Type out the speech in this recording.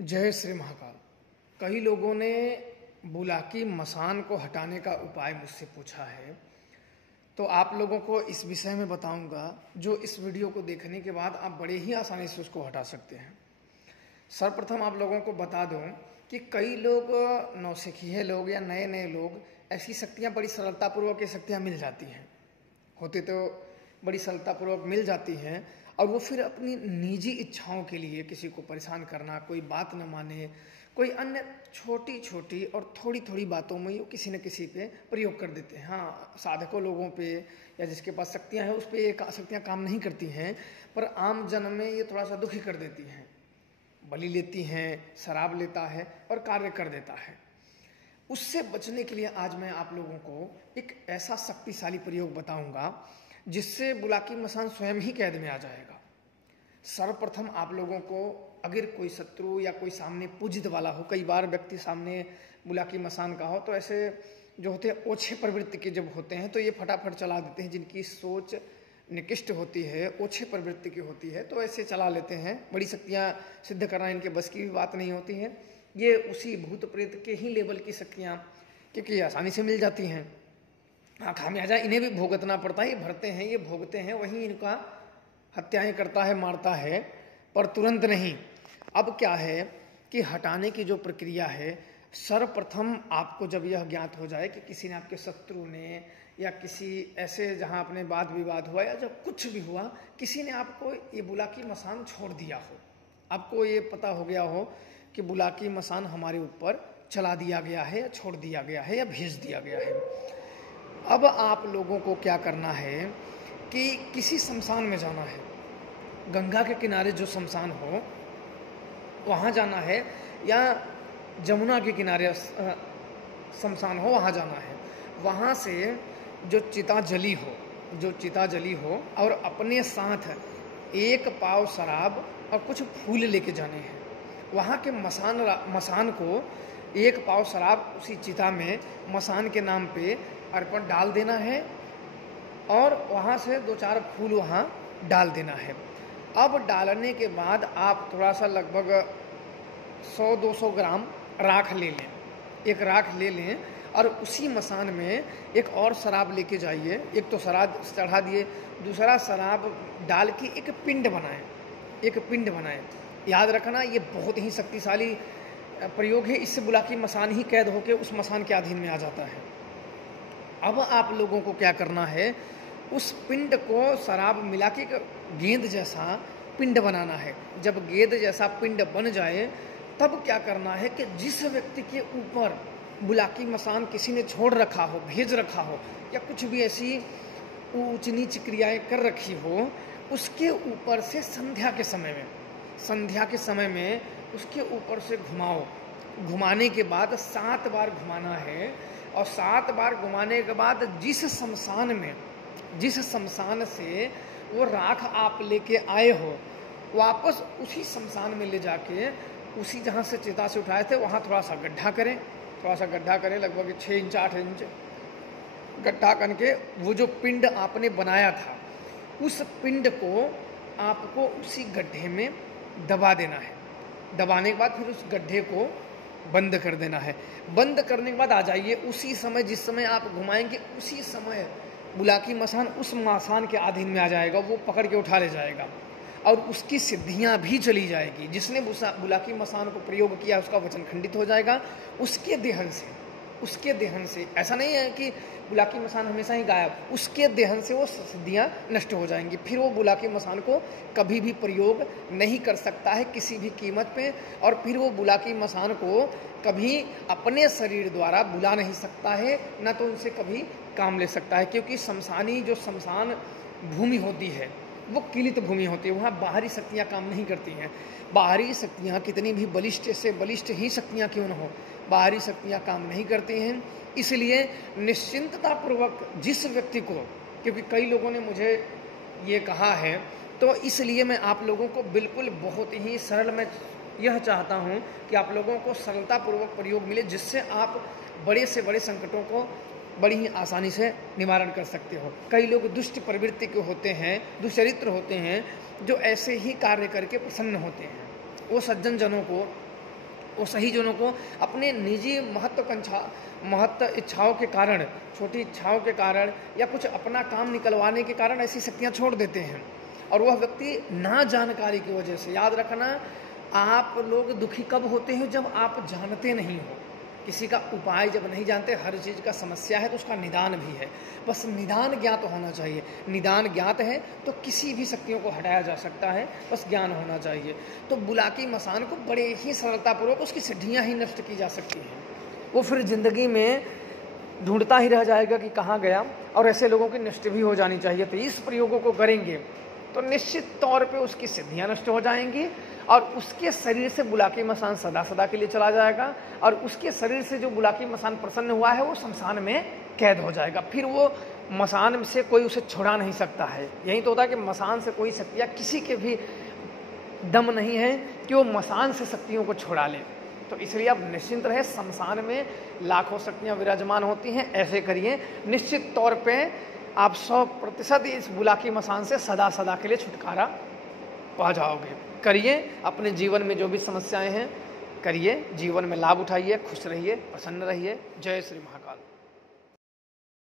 जय श्री महाकाल। कई लोगों ने बुलाकी मसान को हटाने का उपाय मुझसे पूछा है, तो आप लोगों को इस विषय में बताऊंगा जो इस वीडियो को देखने के बाद आप बड़े ही आसानी से उसको हटा सकते हैं। सर्वप्रथम आप लोगों को बता दूं कि कई लोग नौसिखिए लोग या नए नए लोग ऐसी शक्तियां बड़ी सरलतापूर्वक ये शक्तियां मिल जाती हैं, होती तो बड़ी सरलतापूर्वक मिल जाती हैं, और वो फिर अपनी निजी इच्छाओं के लिए किसी को परेशान करना, कोई बात न माने, कोई अन्य छोटी छोटी और थोड़ी थोड़ी बातों में वो किसी न किसी पे प्रयोग कर देते हैं। हाँ, साधकों लोगों पे या जिसके पास शक्तियां हैं उस पर ये शक्तियां काम नहीं करती हैं, पर आम जन में ये थोड़ा सा दुखी कर देती हैं। बलि लेती हैं, शराब लेता है और कार्य कर देता है। उससे बचने के लिए आज मैं आप लोगों को एक ऐसा शक्तिशाली प्रयोग बताऊंगा जिससे बुलाकी मसान स्वयं ही कैद में आ जाएगा। सर्वप्रथम आप लोगों को अगर कोई शत्रु या कोई सामने पूजित वाला हो, कई बार व्यक्ति सामने बुलाकी मसान का हो तो ऐसे जो होते हैं ओछे प्रवृत्ति के जब होते हैं तो ये फटाफट चला देते हैं। जिनकी सोच निकृष्ट होती है, ओछे प्रवृत्ति की होती है, तो ऐसे चला लेते हैं। बड़ी शक्तियाँ सिद्ध करना इनके बस की भी बात नहीं होती है। ये उसी भूत प्रेत के ही लेवल की शक्तियाँ क्योंकि आसानी से मिल जाती हैं। हाँ, खामियाजा इन्हें भी भुगतना पड़ता है, ये भरते हैं, ये भोगते हैं, वहीं इनका हत्याएं करता है, मारता है, पर तुरंत नहीं। अब क्या है कि हटाने की जो प्रक्रिया है, सर्वप्रथम आपको जब यह ज्ञात हो जाए कि किसी ने, आपके शत्रु ने या किसी ऐसे जहाँ अपने वाद विवाद हुआ या जब कुछ भी हुआ, किसी ने आपको ये बुलाकी मसान छोड़ दिया हो, आपको ये पता हो गया हो कि बुलाकी मसान हमारे ऊपर चला दिया गया है या छोड़ दिया गया है या भेज दिया गया है। अब आप लोगों को क्या करना है कि किसी शमशान में जाना है, गंगा के किनारे जो शमशान हो वहाँ जाना है, या जमुना के किनारे शमशान हो वहाँ जाना है। वहाँ से जो चिता जली हो और अपने साथ एक पाव शराब और कुछ फूल लेके जाने हैं। वहाँ के मसान को एक पाव शराब उसी चिता में मसान के नाम पे अर्पण डाल देना है और वहाँ से 2-4 फूल वहाँ डाल देना है। अब डालने के बाद आप थोड़ा सा लगभग 100-200 ग्राम राख ले लें, एक राख ले लें और उसी मसान में एक और शराब लेके जाइए। एक तो शराब चढ़ा दिए, दूसरा शराब डाल के एक पिंड बनाएं। याद रखना, ये बहुत ही शक्तिशाली प्रयोग है। इससे बुलाकी मसान ही कैद होकर उस मसान के अधीन में आ जाता है। अब आप लोगों को क्या करना है, उस पिंड को शराब मिला के गेंद जैसा पिंड बनाना है। जब गेंद जैसा पिंड बन जाए तब क्या करना है कि जिस व्यक्ति के ऊपर बुलाकी मसान किसी ने छोड़ रखा हो, भेज रखा हो, या कुछ भी ऐसी ऊंच नीच क्रियाएं कर रखी हो, उसके ऊपर से संध्या के समय में उसके ऊपर से घुमाओ। घुमाने के बाद 7 बार घुमाना है, और 7 बार घुमाने के बाद जिस शमशान से वो राख आप लेके आए हो, वापस उसी शमशान में ले जाके उसी जहाँ से चिता से उठाए थे वहाँ थोड़ा सा गड्ढा करें, लगभग 6 इंच 8 इंच गड्ढा करके वो जो पिंड आपने बनाया था उस पिंड को आपको उसी गड्ढे में दबा देना है। दबाने के बाद फिर उस गड्ढे को बंद कर देना है। बंद करने के बाद आ जाइए उसी समय, जिस समय आप घुमाएंगे उसी समय बुलाकी मसान उस मसान के अधीन में आ जाएगा। वो पकड़ के उठा ले जाएगा और उसकी सिद्धियां भी चली जाएगी। जिसने बुलाकी मसान को प्रयोग किया उसका वचन खंडित हो जाएगा उसके देहन से। ऐसा नहीं है कि बुलाकी मसान हमेशा ही गायब, उसके देहन से वो सिद्धियां नष्ट हो जाएंगी। फिर वो बुलाकी मसान को कभी भी प्रयोग नहीं कर सकता है किसी भी कीमत पे, और फिर वो बुलाकी मसान को कभी अपने शरीर द्वारा बुला नहीं सकता है, न तो उनसे कभी काम ले सकता है। क्योंकि शमशान भूमि होती है वो किलित भूमि होती है, वहाँ बाहरी शक्तियाँ काम नहीं करती हैं। बाहरी शक्तियाँ कितनी भी बलिष्ठ से बलिष्ठ ही शक्तियाँ क्यों न हो, बाहरी शक्तियाँ काम नहीं करती हैं। इसलिए निश्चिंततापूर्वक जिस व्यक्ति को, क्योंकि कई लोगों ने मुझे ये कहा है, तो इसलिए मैं आप लोगों को बिल्कुल बहुत ही सरल, मैं यह चाहता हूँ कि आप लोगों को सरलतापूर्वक प्रयोग मिले, जिससे आप बड़े से बड़े संकटों को बड़ी ही आसानी से निवारण कर सकते हो। कई लोग दुष्ट प्रवृत्ति के होते हैं, दुष्चरित्र होते हैं, जो ऐसे ही कार्य करके प्रसन्न होते हैं। वो सज्जन जनों को वो सही जनों को अपने निजी महत्व इच्छाओं के कारण, छोटी इच्छाओं के कारण या कुछ अपना काम निकलवाने के कारण ऐसी शक्तियाँ छोड़ देते हैं। और वह व्यक्ति ना जानकारी की वजह से, याद रखना आप लोग दुखी कब होते हैं, जब आप जानते नहीं हो। किसी का उपाय जब नहीं जानते, हर चीज़ का समस्या है तो उसका निदान भी है, बस निदान ज्ञात होना चाहिए। निदान ज्ञात है तो किसी भी शक्तियों को हटाया जा सकता है, बस ज्ञान होना चाहिए। तो बुलाकी मसान को बड़े ही सरलतापूर्वक उसकी सिद्धियां ही नष्ट की जा सकती हैं। वो फिर जिंदगी में ढूंढता ही रह जाएगा कि कहाँ गया, और ऐसे लोगों की नष्ट भी हो जानी चाहिए। तो इस प्रयोगों को करेंगे तो निश्चित तौर पे उसकी सिद्धियां नष्ट हो जाएंगी और उसके शरीर से बुलाकी मसान सदा सदा के लिए चला जाएगा, और उसके शरीर से जो बुलाकी मसान प्रसन्न हुआ है वो शमशान में कैद हो जाएगा। फिर वो मसान से कोई उसे छुड़ा नहीं सकता है। यही तो होता है कि मसान से कोई शक्तियाँ, किसी के भी दम नहीं है कि वो मसान से शक्तियों को छुड़ा ले। तो इसलिए आप निश्चिंत रहे, शमशान में लाखों शक्तियाँ विराजमान होती हैं। ऐसे करिए, निश्चित तौर पर आप 100% इस बुलाकी मसान से सदा सदा के लिए छुटकारा पा जाओगे। करिए, अपने जीवन में जो भी समस्याएं हैं करिए, जीवन में लाभ उठाइए, खुश रहिए, प्रसन्न रहिए। जय श्री महाराज।